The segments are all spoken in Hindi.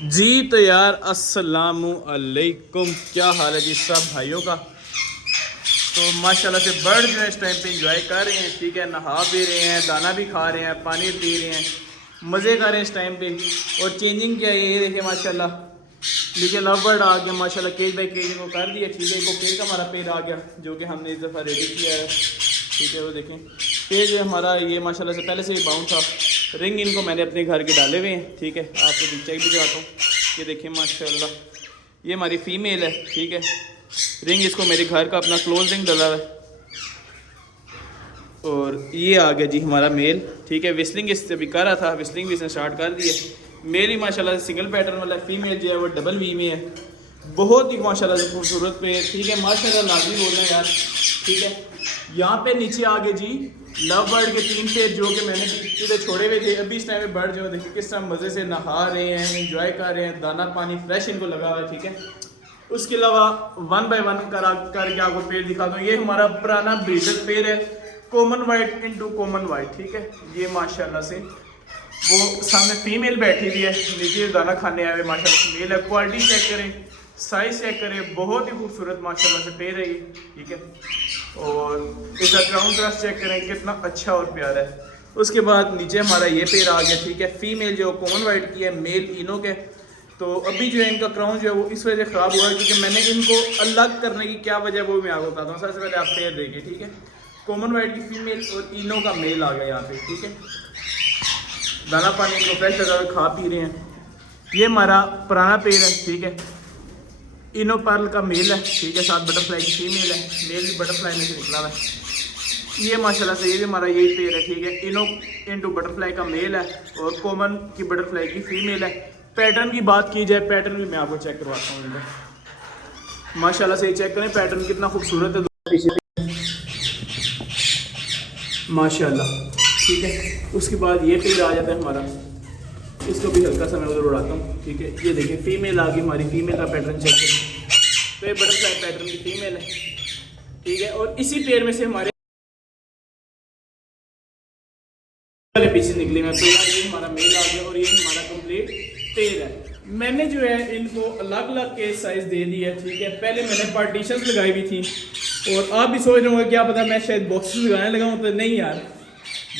जी तो यार अस्सलामु अलैकुम, क्या हाल है जी सब भाइयों का। तो माशाल्लाह से बर्ड जो है इस टाइम पे इंजॉय कर रहे हैं, ठीक है, नहा भी रहे हैं, दाना भी खा रहे हैं, पानी पी रहे हैं, मज़े कर रहे हैं इस टाइम पे। और चेंजिंग क्या है ये देखिए माशाल्लाह, नीचे लव बर्ड आ गया माशाल्लाह, केज बाई केज इनको कर दिया, ठीक है। इनको केज का हमारा पेड़ आ गया जो कि हमने इस दफ़ा रेडी किया है, ठीक है। वो देखें पेज हमारा ये माशाल्लाह से पहले से ही बाउंड था। रिंग इनको मैंने अपने घर के डाले हुए हैं, ठीक है, आपको चेक भी कराता हूँ। ये देखिए माशाल्लाह ये हमारी फ़ीमेल है, ठीक है। रिंग इसको मेरे घर का अपना क्लोज रिंग डाला है। और ये आ गया जी हमारा मेल, ठीक है। विस्लिंग इससे भी कर रहा था, विस्लिंग भी इसने स्टार्ट कर दी है। मेल ही माशाल्लाह से सिंगल पैटर्न वाला, फीमेल जो है वो डबल वी में है। बहुत ही माशाल्लाह से खूबसूरत पे, ठीक है। माशाल्लाह लाजमी बोलना है यार, ठीक है। यहाँ पे नीचे आ गए जी लव बर्ड के 3 पेज जो कि मैंने इधर छोड़े हुए थे। अभी इस टाइम पे बर्ड जो देखिए किस तरह मज़े से नहा रहे हैं, इंजॉय कर रहे हैं, दाना पानी फ्रेश इनको लगा हुआ है, ठीक है। उसके अलावा 1 बाय 1 करके आपको पेड़ दिखाता हूँ। ये हमारा पुराना ब्रीडर पेड़ है, common white into common white, ठीक है। ये माशाल्लाह से वो सामने फीमेल बैठी हुई है, नीचे दाना खाने आए हुए माशाल्लाह से मेल है। क्वालिटी चेक करें, साइज चेक करें, बहुत ही खूबसूरत माशाल्लाह से पेड़ है ये, ठीक है। और इसका क्राउन क्रास चेक करें कितना अच्छा और प्यारा है। उसके बाद नीचे हमारा ये पेड़ आ गया, ठीक है। फीमेल जो कॉमन वाइट की है, मेल इनो के। तो अभी जो है इनका क्राउन जो है वो इस वजह से ख़राब हुआ है क्योंकि मैंने इनको अलग करने की क्या वजह वो मैं आपको बताता हूँ। सबसे पहले आप पेड़ देखिए, ठीक है। कॉमन वाइट की फीमेल और इनो का मेल आ गया यहाँ पे, ठीक है। दाना पानी इनको फ्रेश लगा के खा पी रहे हैं। ये हमारा पुराना पेड़ है, ठीक है। इनो पर्ल का मेल है, ठीक है, साथ बटरफ्लाई की फीमेल है। मेल भी बटरफ्लाई में से निकला हुआ है। ये माशाल्लाह से ये भी हमारा यही पेड़ है, ठीक है। इनो इनटू बटरफ्लाई का मेल है और कॉमन की बटरफ्लाई की फीमेल है। पैटर्न की बात की जाए, पैटर्न भी मैं आपको चेक करवाता हूँ इधर। माशाल्लाह से चेक करें पैटर्न कितना खूबसूरत है माशाल्लाह, ठीक है। उसके बाद ये पेड़ आ जाता है हमारा, इसको भी हल्का सा मैं उधर उड़ाता हूँ, ठीक है। ये देखिए फीमेल आ गई हमारी, फीमेल का पैटर्न चेक करें। तो ये बटरफ्लाई पैटर्न की फीमेल है, ठीक है। और इसी पेड़ में से हमारे वाले पीसेस निकले हैं। तो यार ये हमारा मेल आ गया और ये हमारा कंप्लीट पेड़ है। मैंने जो है इनको अलग अलग के साइज दे दिया है, ठीक है। पहले मैंने पार्टीशंस लगाई हुई थी और आप भी सोच रहे होंगे क्या पता मैं शायद बॉक्सेस लगाने लगा हूँ, तो नहीं यार।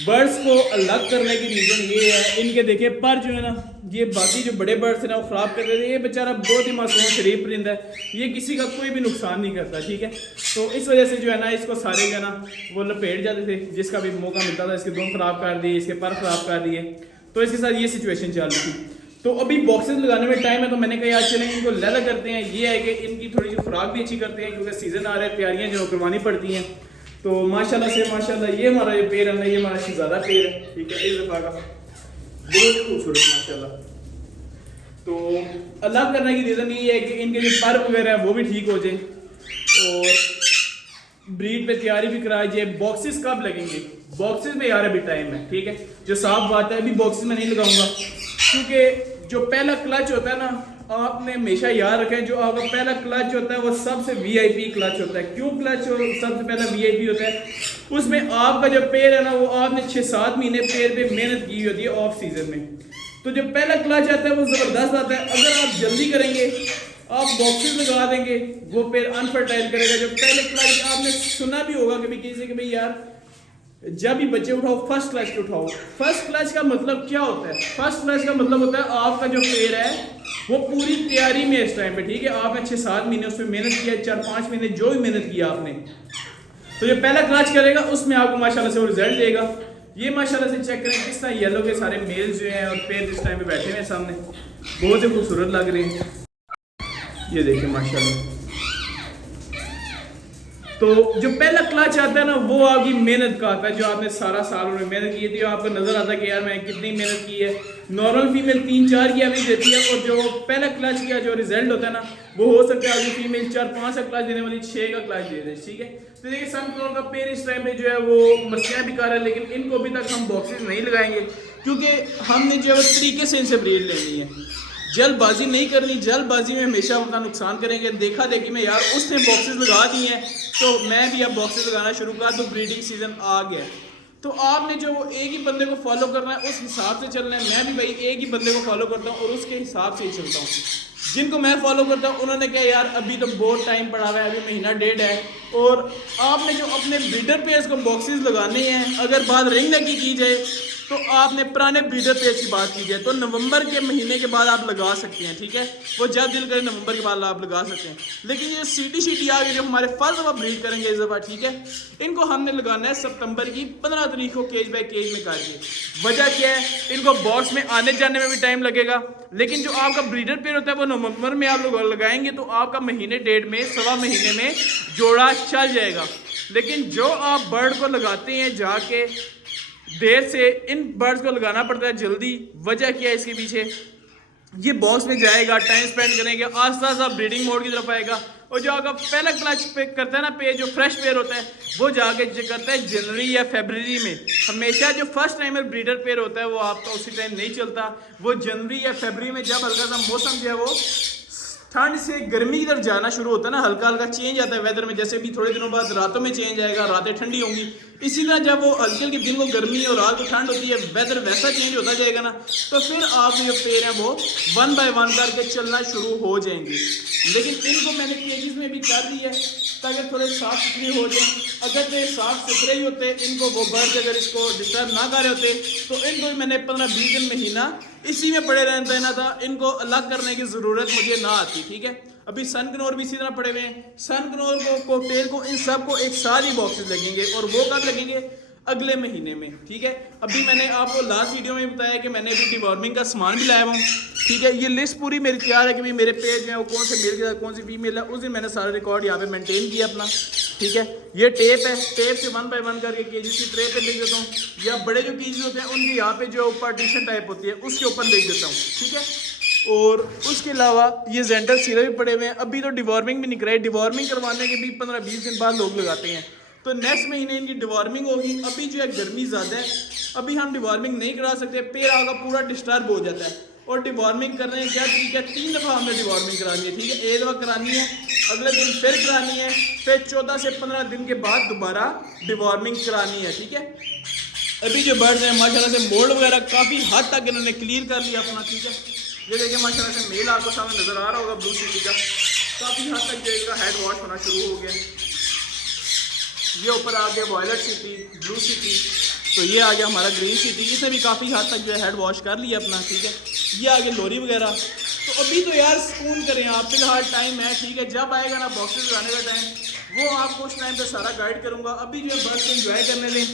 बर्ड्स को अलग करने की रीज़न ये है, इनके देखिए पर जो है ना, ये बाकी जो बड़े बर्ड्स हैं ना वो ख़राब कर देते हैं। ये बेचारा बहुत ही मासूम शरीफ परिंदा है, ये किसी का कोई भी नुकसान नहीं करता, ठीक है। तो इस वजह से जो है ना इसको सारे जो ना वो लपेट जाते थे, जिसका भी मौका मिलता था इसके दुम ख़राब कर दिए, इसके पर ख़राब कर दिए। तो इसके साथ ये सिचुएशन चल रही थी। तो अभी बॉक्सेस लगाने में टाइम है, तो मैंने कहा आज चलें इनको लैदा करते हैं। ये है कि इनकी थोड़ी सी खुराक भी अच्छी करते हैं क्योंकि सीज़न आ रहा है, तैयारियाँ जो करवानी पड़ती हैं। तो माशाल्लाह से माशाल्लाह ये हमारा जो पेड़ है ना, ये हमारा शहजादा पेड़ है, ठीक है। इस दफ़ा का बहुत खूबसूरत माशाल्लाह। तो अलग करने की रीज़न ये है कि इनके जो पर वगैरह है वो भी ठीक हो जाए और ब्रीड पे तैयारी भी कराई जाए। बॉक्सेस कब लगेंगे? बॉक्सेस में यार अभी टाइम है, ठीक है। जो साफ बात है अभी बॉक्सेस में नहीं लगाऊंगा क्योंकि जो पहला क्लच होता है ना, आपने हमेशा याद रखें, जो आपका पहला क्लच होता है वो सबसे वीआईपी क्लच होता है। क्यों क्लच सबसे पहला वीआईपी होता है? उसमें आपका जो पेड़ है ना वो आपने 6-7 महीने पेड़ पे मेहनत की होती है ऑफ सीजन में। तो जो पहला क्लच आता है वो ज़बरदस्त आता है। अगर आप जल्दी करेंगे, आप बॉक्सेस लगा देंगे, वो पेड़ अनफर्टाइल करेगा। जो पहले क्लच आपने सुना भी होगा कभी किसी से कि भाई यार जब भी बच्चे उठाओ फर्स्ट क्लच के उठाओ। फर्स्ट क्लच का मतलब क्या होता है? फर्स्ट क्लच का मतलब होता है आपका जो पेड़ है वो पूरी तैयारी में इस टाइम पे, ठीक है। आपने 6-7 महीने उसमें मेहनत किया, 4-5 महीने जो भी मेहनत किया आपने, तो जो पहला क्लच करेगा उसमें आपको माशाल्लाह से वो रिजल्ट देगा। ये माशाल्लाह से चेक करें किस तरह येलो के सारे मेल्स जो हैं और पेड़ इस टाइम पे बैठे हुए हैं सामने, बहुत ही खूबसूरत लग रहे हैं। ये देखिए माशाल्लाह। तो जो पहला क्लच आता है ना वो आपकी मेहनत का आता है, जो आपने सारा साल में मेहनत की थी। आपको नजर आता है कि यार मैंने कितनी मेहनत की है। नॉर्मल फीमेल 3-4 की एवरेज देती है और जो पहला क्लच का जो रिजल्ट होता है ना वो हो सकता है आपकी फीमेल 4-5 का क्लच देने वाली 6 का क्लच दे दे, ठीक है। तो देखिए सनफ्लावर का पेड़ इस टाइम पे जो है वो मस्तियाँ भी कर रहा है, लेकिन इनको अभी तक हम बॉक्सेस नहीं लगाएंगे क्योंकि हमने जो है तरीके से इनसे ब्रीड लेनी है। जल्दबाजी नहीं करनी, जल्दबाजी में हमेशा अपना नुकसान करेंगे। देखा देखी में यार उसने बॉक्सेस लगा दिए हैं तो मैं भी अब बॉक्सेस लगाना शुरू करा, तो ब्रीडिंग सीजन आ गया। तो तो आपने जो वो एक ही बंदे को फॉलो करना है, उस हिसाब से चलना है। मैं भी भाई एक ही बंदे को फॉलो करता हूँ और उसके हिसाब से ही चलता हूँ। जिनको मैं फॉलो करता हूँ उन्होंने कहा यार अभी तो बहुत टाइम पड़ा हुआ है, अभी महीना डेढ़ है, और आपने जो अपने ब्रीडर पेयर्स को बॉक्सेस लगाने हैं, अगर बात रिंग नेक की जाए तो आपने पुराने ब्रीडर पेयर्स की बात की जाए तो नवंबर के महीने के बाद आप लगा सकते हैं, ठीक है। वो जब दिल करे नवंबर के बाद आप लगा सकते हैं। लेकिन ये सीटी आ गए जो हमारे फर्स्ट दफा ब्रीड करेंगे इस दफा, ठीक है, इनको हमने लगाना है सितंबर की 15 तारीख को केज बाय केज में करके। वजह क्या है, इनको बॉक्स में आने जाने में भी टाइम लगेगा, लेकिन जो आपका ब्रीडर पेयर होता है वो नवंबर में आप लोग लगाएंगे तो आपका महीने डेढ़ में सवा महीने में जोड़ा चल जाएगा। लेकिन जो आप बर्ड को लगाते हैं जाके देर से, इन बर्ड्स को लगाना पड़ता है जल्दी। वजह क्या है इसके पीछे, ये बॉक्स में जाएगा, टाइम स्पेंड करेंगे, आस्ता आस्ता ब्रीडिंग मोड की तरफ आएगा, और जो आपका पहला क्लच पे करता है ना पेयर, जो फ्रेश पेयर होता है वो जाके करता है जनवरी या फरवरी में। हमेशा जो फर्स्ट टाइमर ब्रीडर पेयर होता है वो आपका उसी टाइम नहीं चलता, वो जनवरी या फरवरी में, जब हल्का सा मौसम जो है वो ठंड से गर्मी की तरफ जाना शुरू होता है ना, हल्का हल्का चेंज आता है वेदर में, जैसे भी थोड़े दिनों बाद रातों में चेंज आएगा, रातें ठंडी होंगी, इसी तरह जब वो हल्के हल्के दिन को गर्मी और रात को ठंड होती है, वेदर वैसा चेंज होता जाएगा ना, तो फिर आप जो पेड़ हैं वो 1 बाय 1 करके चलना शुरू हो जाएंगे। लेकिन इनको मैंने केजेस में भी कर दी है ताकि थोड़े साफ सुथरे हो जाएं। अगर ये साफ सुथरे ही होते, इनको वो बर्ड अगर इसको डिस्टर्ब ना कर रहे होते, तो इनको भी मैंने 15-20 दिन महीना इसी में पड़े रहने देना था, इनको अलग करने की ज़रूरत मुझे ना आती, ठीक है। अभी सनकनोर भी इसी तरह पड़े हुए हैं, सनकनोर को कोकटेल को, इन सब को एक साथ ही बॉक्सेस लगेंगे, और वो कब लगेंगे, अगले महीने में, ठीक है। अभी मैंने आपको लास्ट वीडियो में बताया कि मैंने अभी डिवॉर्मिंग का सामान भी लाया हूँ, ठीक है। ये लिस्ट पूरी मेरी तैयार है कि भाई मेरे पेज जो है वो कौन से मेल के साथ कौन सी फीमेल है, उस दिन मैंने सारा रिकॉर्ड यहाँ पे मेंटेन किया अपना, ठीक है। ये टेप है, टेप से 1 बाय 1 करके केजीज की ट्रे पे लिख देता हूँ, या बड़े जो केजीज होते हैं उनके यहाँ पे जो पार्टीशन टाइप होती है उसके ऊपर लिख देता हूँ, ठीक है। और उसके अलावा ये जेंटल सीरप भी पड़े हुए हैं। अभी तो डिवॉर्मिंग भी नहीं कराई, डिवॉर्मिंग करवाने के भी 15-20 दिन बाद लोग लगाते हैं, तो नेक्स्ट महीने इनकी डिवॉर्मिंग होगी। अभी जो है गर्मी ज़्यादा है, अभी हम डिवॉर्मिंग नहीं करा सकते, पेड़ आगा पूरा डिस्टर्ब हो जाता है, और डिवॉर्मिंग करने क्या ठीक है, 3 दफ़ा हमने डिवॉर्मिंग करानी है, ठीक है। एक दफ़ा करानी है, अगले दिन फिर करानी है, फिर 14 से 15 दिन के बाद दोबारा डिवॉर्मिंग करानी है, ठीक है। अभी जो बर्ड्स हैं माशाल्लाह से मोल्ड वगैरह काफ़ी हद तक इन्होंने क्लियर कर लिया अपना, ठीक है। ये देखिए माशाल्लाह से मेल आपको सामने नज़र आ रहा होगा ब्लू सिटी का, काफ़ी हद तक जो इसका हेड वॉश होना शुरू हो गया। ये ऊपर आ गया वॉयलेट सिटी, ब्लू सिटी, तो ये आ गया हमारा ग्रीन सिटी, इसने भी काफ़ी हद तक जो है हेड वॉश कर लिया अपना, ठीक है। ये आ गया लोरी वगैरह। तो अभी तो यार सुकून करें आप, फिलहाल टाइम है, ठीक है। जब आएगा ना बॉक्सेस लगाने का टाइम, वो आपको उस टाइम पे सारा गाइड करूँगा। अभी जो है बर्ड्स को एंजॉय करने दें,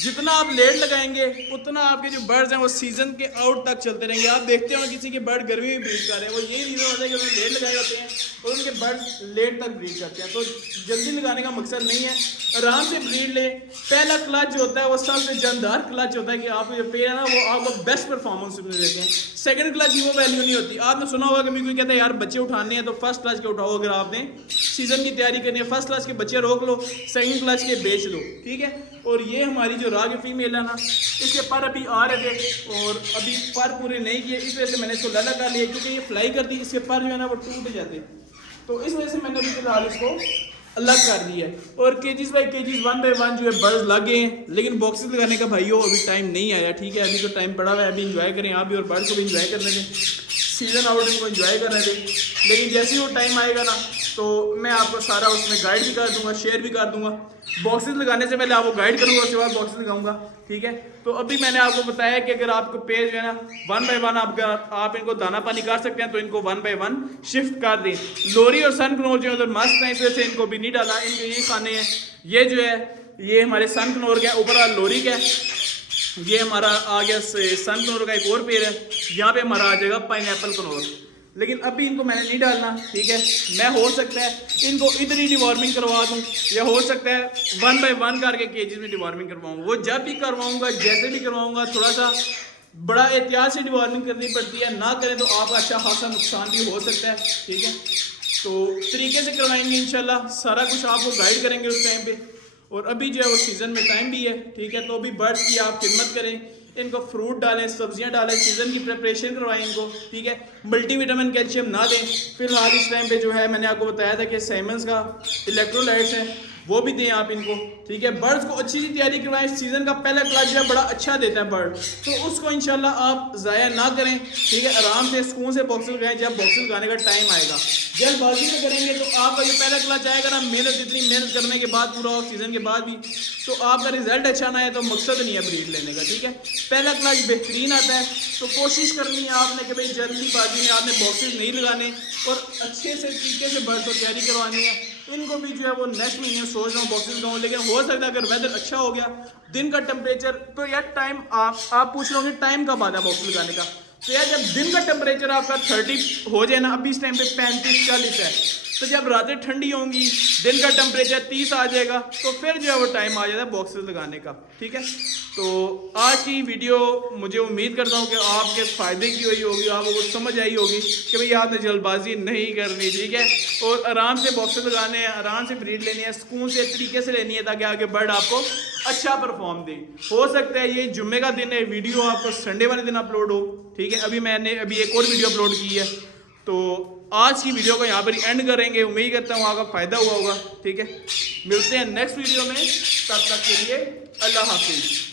जितना आप लेट लगाएंगे उतना आपके जो बर्ड्स हैं वो सीजन के आउट तक चलते रहेंगे। आप देखते हो किसी के बर्ड गर्मी में ब्रीड कर रहे हैं, वो यही रीज़न होता है कि उन्होंने लेट लगाए होते हैं और उनके बर्ड लेट तक ब्रीड करते हैं। तो जल्दी लगाने का मकसद नहीं है, आराम से ब्रीड ले। पहला क्लच जो होता है वो सबसे जानदार क्लच होता है कि आपको जो पेड़ है ना वो आपको बेस्ट परफॉर्मेंस देते हैं। सेकंड क्लच की वो वैल्यू नहीं होती। आपने सुना होगा कि कोई कहता है यार बच्चे उठाने हैं तो फर्स्ट क्लच के उठाओ, अगर आपने सीजन की तैयारी करनी है फर्स्ट क्लच के बच्चे रोक लो, सेकंड क्लच के बेच लो, ठीक है। और ये हमारी जो राग फीमेल है ना, इसके पर अभी आ रहे थे और अभी पर पूरे नहीं किए, इस वजह से मैंने इसको लड़ा कर लिया, क्योंकि ये फ्लाई करती इसके पर जो है ना वो टूट जाते, तो इस वजह से मैंने अभी फिलहाल इसको अलग कर दिया है। और केजीज बाई केजीज 1 बाय 1 जो है बर्ड्स लग गए हैं, लेकिन बॉक्सेस लगाने का भाइयों अभी टाइम नहीं आया, ठीक है। अभी तो टाइम पड़ा हुआ है, अभी इंजॉय करें आप भी और बर्ड्स को भी इंजॉय करने दें, सीजन आउट इनको इंजॉय करने दें। लेकिन जैसे ही वो टाइम आएगा ना तो मैं आपको सारा उसमें गाइड भी कर दूंगा, शेयर भी कर दूंगा। बॉक्सेस लगाने से पहले आपको गाइड करूंगा, उसके बाद बॉक्सेस लगाऊंगा, ठीक है। तो अभी मैंने आपको बताया कि अगर आपको पेज जो है ना 1 बाय 1 आप इनको दाना पानी कर सकते हैं, तो इनको 1 बाय 1 शिफ्ट कर दें। लोरी और सनकनोर जो उधर मस्त है, इस वजह से इनको भी नहीं डाला, इनको ये खाने हैं। ये जो है ये हमारे सनकनोर का ऊपर वाला लोरी का, ये हमारा आ गया सनकनोर का एक और पेड़ है, यहाँ पे हमारा आ जाएगा पाइनएप्पल कनोर। लेकिन अभी इनको मैंने नहीं डालना, ठीक है। मैं हो सकता है इनको इधर ही डिवॉर्मिंग करवा दूं, या हो सकता है 1 बाय 1 करके केजीज में डिवॉर्मिंग करवाऊँ। वो जब भी करवाऊंगा, जैसे भी करवाऊंगा, थोड़ा सा बड़ा एहतियात से डिवॉर्मिंग करनी पड़ती है, ना करें तो आपका अच्छा खासा नुकसान भी हो सकता है, ठीक है। तो तरीके से करवाएंगे इंशाल्लाह, सारा कुछ आपको गाइड करेंगे उस टाइम पे। और अभी जो है वो सीज़न में टाइम भी है, ठीक है। तो अभी बर्ड्स की आप खिदमत करें, इनको फ्रूट डालें, सब्जियां डालें, सीज़न की प्रिपरेशन करवाएं इनको, ठीक है। मल्टीविटामिन कैल्शियम ना दें फिलहाल इस टाइम पे। जो है मैंने आपको बताया था कि सैमन्स का इलेक्ट्रोलाइट्स हैं वो भी दें आप इनको, ठीक है। बर्ड्स को अच्छी सी तैयारी करवाएं, सीज़न का पहला क्लास जो है बड़ा अच्छा देता है बर्ड, तो उसको इंशाल्लाह आप ज़ाया ना करें, ठीक है। आराम से सुकून से बॉक्सेस लगाएं, जब बॉक्सेस लगाने का टाइम आएगा। जल्दबाजी में करेंगे तो आपका जो पहला क्लास जाएगा ना, मेहनत इतनी मेहनत करने के बाद पूरा ऑफ सीज़न के बाद भी, तो आपका रिजल्ट अच्छा ना है तो मकसद नहीं है ब्रीड लेने का, ठीक है। पहला क्लास बेहतरीन आता है, तो कोशिश करनी है आपने कि भाई जल्दीबाजी में आपने बॉक्सेस नहीं लगाने और अच्छे से तरीके से बर्ड को तैयारी करवानी है। इनको भी जो है वो नेक्स्ट महीने सोच रहा हूँ बॉक्सेस लगाऊँ, लेकिन हो सकता है अगर वेदर अच्छा हो गया, दिन का टेम्परेचर, तो यार टाइम आप पूछ लोगे टाइम कब आता है बॉक्स लगाने का, तो यार जब दिन का टेम्परेचर आपका 30 हो जाए ना, अभी इस टाइम पे 35-40 है, तो जब रातें ठंडी होंगी, दिन का टेम्परेचर 30 आ जाएगा, तो फिर जो है वो टाइम आ जाता है बॉक्सेस लगाने का, ठीक है। तो आज की वीडियो मुझे उम्मीद करता हूँ कि आपके फ़ायदे की हुई होगी, आपको कुछ समझ आई होगी कि भाई आपने जल्दबाजी नहीं करनी, ठीक है, और आराम से बॉक्सेस लगाने हैं, आराम से ब्रीड लेनी है, सुकून से तरीके से लेनी है, ताकि आगे बर्ड आपको अच्छा परफॉर्म दे। हो सकता है ये जुम्मे का दिन है, वीडियो आपको संडे वाले दिन अपलोड हो, ठीक है। मैंने अभी एक और वीडियो अपलोड की है, तो आज की वीडियो को यहाँ पर एंड करेंगे। उम्मीद करता हूँ आपका फ़ायदा हुआ होगा, ठीक है। मिलते हैं नेक्स्ट वीडियो में, तब तक के लिए अल्लाह हाफिज़।